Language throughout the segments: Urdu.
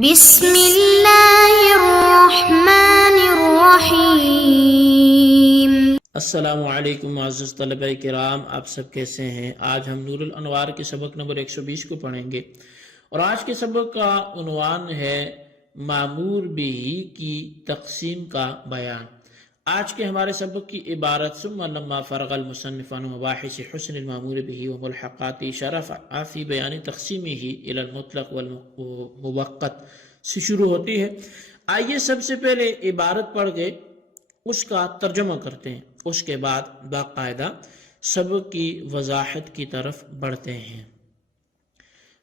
بسم اللہ الرحمن الرحیم۔ السلام علیکم معزز طلبہ کرام، آپ سب کیسے ہیں؟ آج ہم نور الانوار کے سبق نمبر 120 کو پڑھیں گے، اور آج کے سبق کا عنوان ہے معمور بہ کی تقسیم کا بیان۔ آج کے ہمارے سبق کی عبارت ثم لما فرغ المصنف عن مباحث حسن المعمور بہ وملحقات شرف فی بیان تقسیمہ الی المطلق والموقت سے شروع ہوتی ہے۔ آئیے سب سے پہلے عبارت پڑھ کے اس کا ترجمہ کرتے ہیں، اس کے بعد باقاعدہ سبق کی وضاحت کی طرف بڑھتے ہیں۔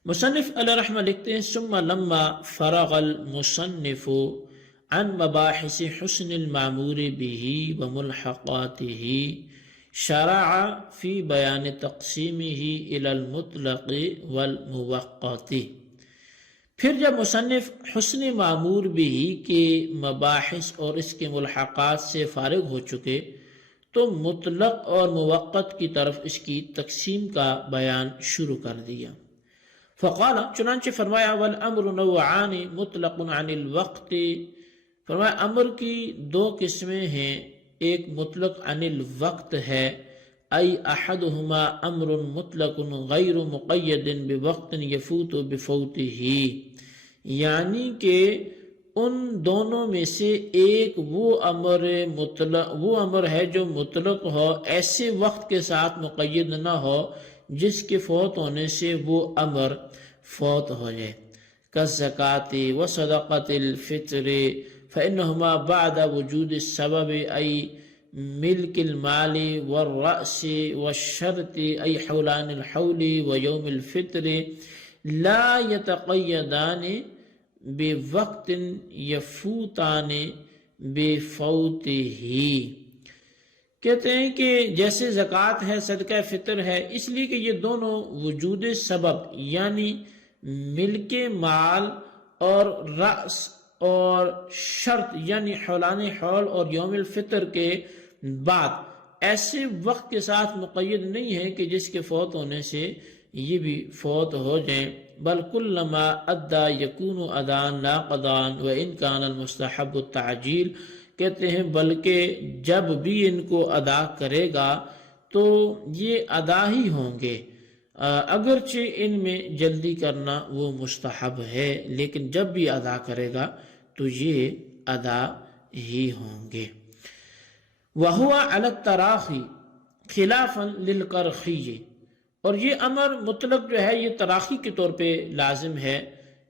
مصنف علیہ رحمہ لکھتے ہیں ثم لما فرغ المصنف عن مباحث حسن المعمور بہ وملحقاتہ شرع فی بیان تقسیمہ الی المطلق والموقت۔ پھر جب مصنف حسن معمور بہ کے مباحث اور اس کے ملحقات سے فارغ ہو چکے تو مطلق اور موقت کی طرف اس کی تقسیم کا بیان شروع کر دیا۔ فقال، چنانچہ فرمایا والامر نوعان مطلق عن الوقت، فرمایا امر کی دو قسمیں ہیں، ایک مطلق عن الوقت ہے، ای احدہما امر مطلق غیر مقید بوقت یفوت بفوتہ، یعنی کہ ان دونوں میں سے ایک وہ امر ہے جو مطلق ہو، ایسے وقت کے ساتھ مقید نہ ہو جس کے فوت ہونے سے وہ امر فوت ہو جائے، کالزکاۃ وصدقۃ الفطر فإنہما بعد وجود السبب ای ملک المال والرأس والشرط ای حولان الحول ویوم الفطر لا یتقیدان بوقت یفوتان بفوتہ۔ کہتے ہیں کہ جیسے زکوٰۃ ہے، صدقہ فطر ہے، اس لیے کہ یہ دونوں وجود سبب یعنی ملک مال اور رأس اور شرط یعنی حولان حول اور یوم الفطر کے بعد ایسے وقت کے ساتھ مقید نہیں ہے کہ جس کے فوت ہونے سے یہ بھی فوت ہو جائیں، بل کلما ادا یکون ادان لا قضان وان کان المستحب التعجیل، کہتے ہیں بلکہ جب بھی ان کو ادا کرے گا تو یہ ادا ہی ہوں گے، اگرچہ ان میں جلدی کرنا وہ مستحب ہے، لیکن جب بھی ادا کرے گا تو یہ ادا ہی ہوں گے۔ وَهُوَ عَلَى التَّرَاخِي خِلَافًا لِلْقَرْخِيِّ، اور یہ امر مطلق جو ہے یہ تراخی کے طور پہ لازم ہے،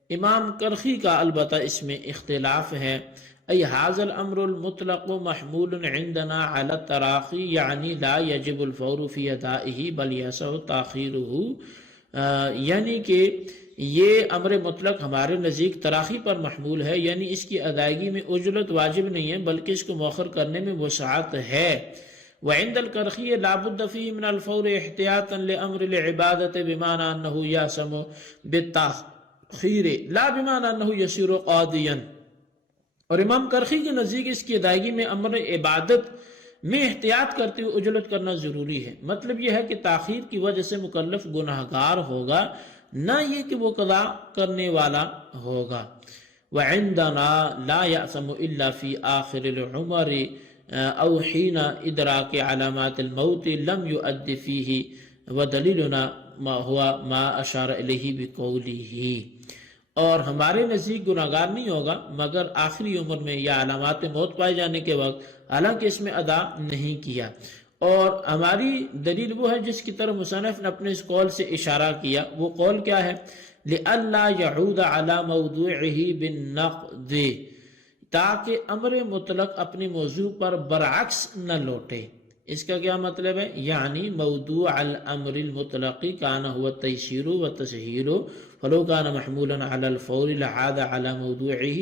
امام کرخی کا البتہ اس میں اختلاف ہے۔ ای هذا الامر المطلق محمول عندنا على التراخی، یعنی لا يجب الفور فی ادائه بل یصح تاخیرہ، یعنی کہ یہ امر مطلق ہمارے نزدیک تراخی پر محمول ہے، یعنی اس کی ادائیگی میں اجرت واجب نہیں ہے بلکہ اس کو مؤخر کرنے میں وسعت ہے۔ وعند الکرخی لا بد فیہ من الفور احتیاطا لامر العبادت بمعنى انه یاسم بالتاخیر لا بمعنى انه یصیر قاضیا، اور امام کرخی کے نزدیک اس کی ادائیگی میں امر عبادت میں احتیاط کرتے ہوئے اجرت کرنا ضروری ہے، مطلب یہ ہے کہ تاخیر کی وجہ سے مکلف گناہگار ہوگا، نہ یہ کہ وہ قضا کرنے والا ہوگا۔ وعندنا لا يأثم الا في آخر العمر او حين ادراک علامات الموت لم يؤد فيه، ودلیلنا ما هو ما اشار الیہ بقولہ، اور ہمارے نزدیک گناہگار نہیں ہوگا مگر آخری عمر میں یا علامات موت پائے جانے کے وقت، حالانکہ اس میں ادا نہیں کیا، اور ہماری دلیل وہ ہے جس کی طرف مصنف نے اپنے اس قول سے اشارہ کیا۔ وہ قول کیا ہے؟ لئلا يعود على موضوعه بالنقد، تاکہ امر مطلق اپنے موضوع پر برعکس نہ لوٹے۔ اس کا کیا مطلب ہے؟ یعنی موضوع الامر المطلق کان هو التيسير والتسهيل فلو كان محمولا على الفور لعاد على موضوعه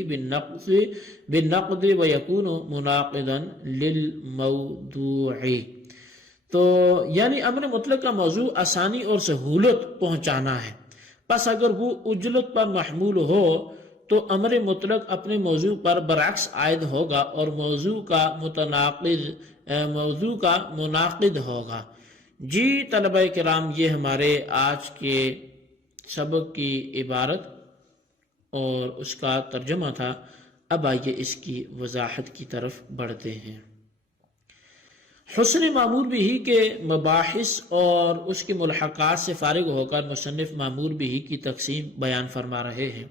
بالنقد ويكون مناقضا للموضوع۔ تو یعنی امر مطلق کا موضوع آسانی اور سہولت پہنچانا ہے، پس اگر وہ اجلت پر محمول ہو تو امر مطلق اپنے موضوع پر برعکس عائد ہوگا اور موضوع کا مناقض ہوگا۔ جی طلبہ کرام، یہ ہمارے آج کے سبق کی عبارت اور اس کا ترجمہ تھا۔ اب آئیے اس کی وضاحت کی طرف بڑھتے ہیں۔ حسن معمور بہی کے مباحث اور اس کے ملحقات سے فارغ ہو کر مصنف معمور بہی کی تقسیم بیان فرما رہے ہیں۔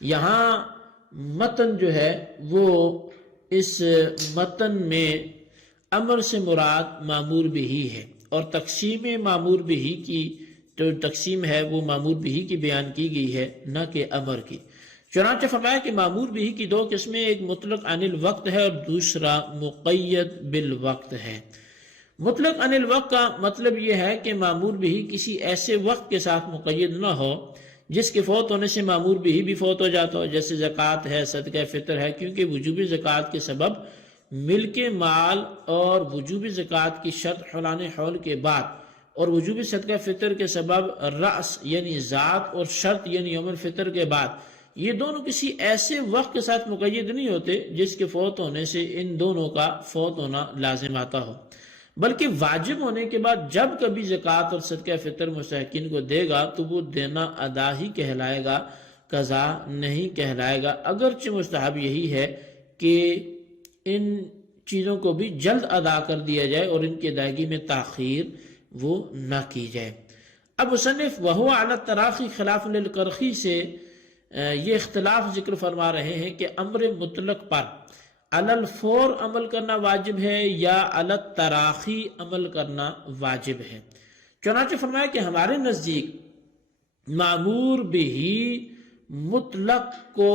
یہاں متن جو ہے وہ اس متن میں امر سے مراد معمور بہی ہے، اور تقسیم معمور بہی کی جو تقسیم ہے وہ معمور بہی کی بیان کی گئی ہے، نہ کہ امر کی۔ چنانچہ فرمایا کہ معمور بہی کی دو قسمیں، ایک مطلق عن الوقت ہے اور دوسرا مقید بالوقت ہے۔ مطلق عن الوقت کا مطلب یہ ہے کہ معمور بہی کسی ایسے وقت کے ساتھ مقید نہ ہو جس کے فوت ہونے سے معمور بہی بھی فوت ہو جاتا ہو، جیسے زکوٰۃ ہے، صدقہ فطر ہے، کیونکہ وجوب زکوٰۃ کے سبب ملک مال اور وجوب زکوٰۃ کی شرط حولان حول کے بعد، اور وجوب صدقہ فطر کے سبب رأس یعنی ذات اور شرط یعنی یوم الفطر کے بعد، یہ دونوں کسی ایسے وقت کے ساتھ مقید نہیں ہوتے جس کے فوت ہونے سے ان دونوں کا فوت ہونا لازم آتا ہو، بلکہ واجب ہونے کے بعد جب کبھی زکوٰۃ اور صدقہ فطر مستحقین کو دے گا تو وہ دینا ادا ہی کہلائے گا، قضا نہیں کہلائے گا، اگرچہ مستحب یہی ہے کہ ان چیزوں کو بھی جلد ادا کر دیا جائے اور ان کی ادائیگی میں تاخیر وہ نہ کی جائے۔ اب مصنف وہو علی التراخی خلاف للقرخی سے یہ اختلاف ذکر فرما رہے ہیں کہ امر مطلق پر علی الفور عمل کرنا واجب ہے یا علی التراخی عمل کرنا واجب ہے۔ چنانچہ فرمایا کہ ہمارے نزدیک معمور بہی مطلق کو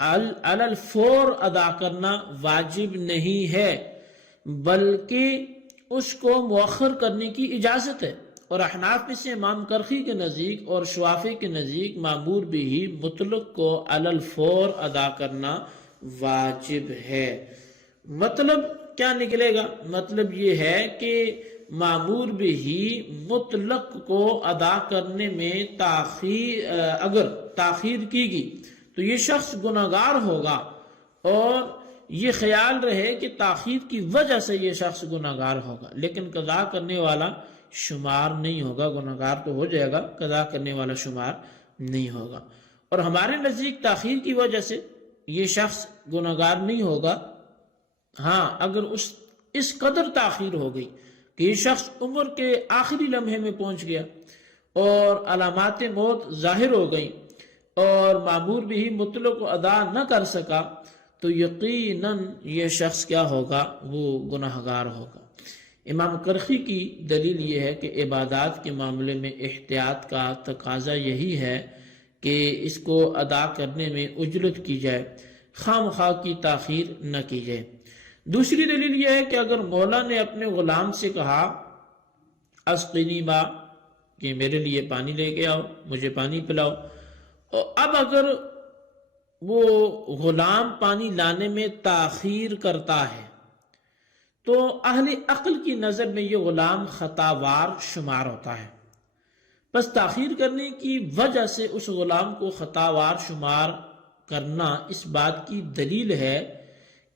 علی الفور ادا کرنا واجب نہیں ہے، بلکہ اس کو مؤخر کرنے کی اجازت ہے، اور احناف میں سے امام کرخی کے نزدیک اور شوافی کے نزدیک معمور بہی مطلق کو علی الفور ادا کرنا واجب ہے۔ مطلب کیا نکلے گا؟ مطلب یہ ہے کہ معمور بہی مطلق کو ادا کرنے میں اگر تاخیر کی گئی تو یہ شخص گناہگار ہوگا، اور یہ خیال رہے کہ تاخیر کی وجہ سے یہ شخص گناہگار ہوگا، لیکن قضا کرنے والا شمار نہیں ہوگا۔ گناہگار تو ہو جائے گا، قضا کرنے والا شمار نہیں ہوگا۔ اور ہمارے نزدیک تاخیر کی وجہ سے یہ شخص گناہگار نہیں ہوگا، ہاں اگر اس قدر تاخیر ہو گئی کہ یہ شخص عمر کے آخری لمحے میں پہنچ گیا اور علامات موت ظاہر ہو گئی اور معمور بہی مطلق کو ادا نہ کر سکا، تو یقیناً یہ شخص کیا ہوگا؟ وہ گناہگار ہوگا۔ امام کرخی کی دلیل یہ ہے کہ عبادات کے معاملے میں احتیاط کا تقاضا یہی ہے کہ اس کو ادا کرنے میں اجرت کی جائے، خواہ مخواہ کی تاخیر نہ کی جائے۔ دوسری دلیل یہ ہے کہ اگر مولا نے اپنے غلام سے کہا اسقنی ما، کہ میرے لیے پانی لے کے آؤ، مجھے پانی پلاؤ، اور اب اگر وہ غلام پانی لانے میں تاخیر کرتا ہے تو اہل عقل کی نظر میں یہ غلام خطاوار شمار ہوتا ہے، بس تاخیر کرنے کی وجہ سے اس غلام کو خطاوار شمار کرنا اس بات کی دلیل ہے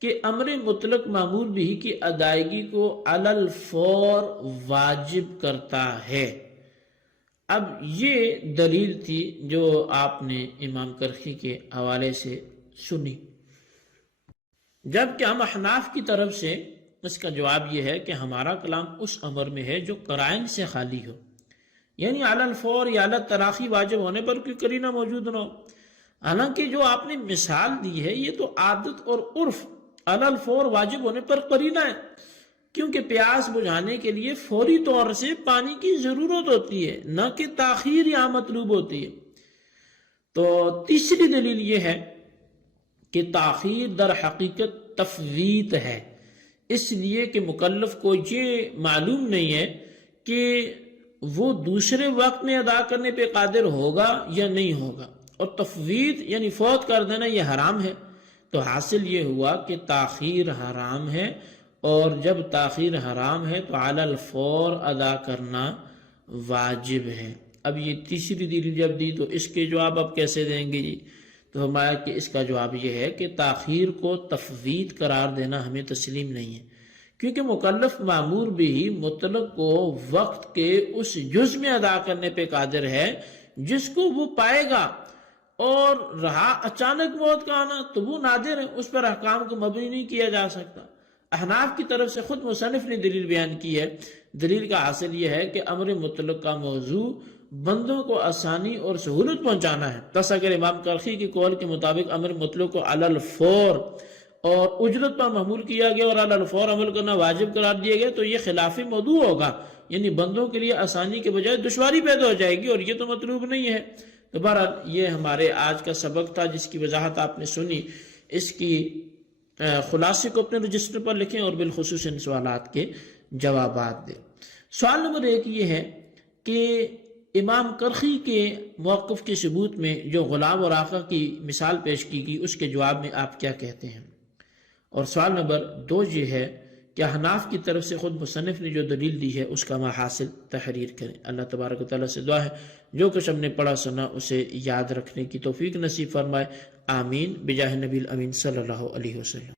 کہ امر مطلق معمور بہی کی ادائیگی کو علی الفور واجب کرتا ہے۔ اب یہ دلیل تھی جو آپ نے امام کرخی کے حوالے سے سنی، جبکہ ہم احناف کی طرف سے اس کا جواب یہ ہے کہ ہمارا کلام اس امر میں ہے جو قرائن سے خالی ہو، یعنی علی الفور یا علی التراخی واجب ہونے پر کوئی قرینہ موجود نہ ہو۔ حالانکہ جو آپ نے مثال دی ہے یہ تو عادت اور عرف علی الفور واجب ہونے پر قرینہ ہے، کیونکہ پیاس بجھانے کے لیے فوری طور سے پانی کی ضرورت ہوتی ہے، نہ کہ تاخیر یہاں مطلوب ہوتی ہے۔ تو تیسری دلیل یہ ہے کہ تاخیر در حقیقت تفویت ہے، اس لیے کہ مکلف کو یہ معلوم نہیں ہے کہ وہ دوسرے وقت میں ادا کرنے پہ قادر ہوگا یا نہیں ہوگا، اور تفویت یعنی فوت کر دینا یہ حرام ہے۔ تو حاصل یہ ہوا کہ تاخیر حرام ہے، اور جب تاخیر حرام ہے تو علی الفور ادا کرنا واجب ہے۔ اب یہ تیسری دلیل جب دی تو اس کے جواب اب کیسے دیں گے جی؟ تو فرمایا کہ اس کا جواب یہ ہے کہ تاخیر کو تفویت قرار دینا ہمیں تسلیم نہیں ہے، کیونکہ مکلف معمور بہی مطلق کو وقت کے اس جز میں ادا کرنے پہ قادر ہے جس کو وہ پائے گا، اور رہا اچانک موت کا آنا تو وہ نادر ہے، اس پر احکام کو مبنی نہیں کیا جا سکتا۔ احناف کی طرف سے خود مصنف نے دلیل بیان کی ہے۔ دلیل کا حاصل یہ ہے کہ امر مطلق کا موضوع بندوں کو آسانی اور سہولت پہنچانا ہے۔ بس اگر امام کرخی کے قول کے مطابق امر مطلق کو علی الفور اور اجرت پر محمول کیا گیا اور علی الفور عمل کرنا واجب قرار دیا گیا تو یہ خلاف موضوع ہوگا، یعنی بندوں کے لیے آسانی کے بجائے دشواری پیدا ہو جائے گی، اور یہ تو مطلوب نہیں ہے۔ تو بہرحال یہ ہمارے آج کا سبق تھا جس کی وضاحت آپ نے سنی۔ اس کی خلاصے کو اپنے رجسٹر پر لکھیں اور بالخصوص ان سوالات کے جوابات دیں۔ سوال نمبر 1 یہ ہے کہ امام کرخی کے موقف کے ثبوت میں جو غلام اور آقا کی مثال پیش کی گئی اس کے جواب میں آپ کیا کہتے ہیں؟ اور سوال نمبر 2 یہ ہے کہ احناف کی طرف سے خود مصنف نے جو دلیل دی ہے اس کا حاصل تحریر کریں۔ اللہ تبارک و تعالیٰ سے دعا ہے جو کچھ ہم نے پڑھا سنا اسے یاد رکھنے کی توفیق نصیب فرمائے، آمین، بجاہ نبی الامین صلی اللہ علیہ وسلم۔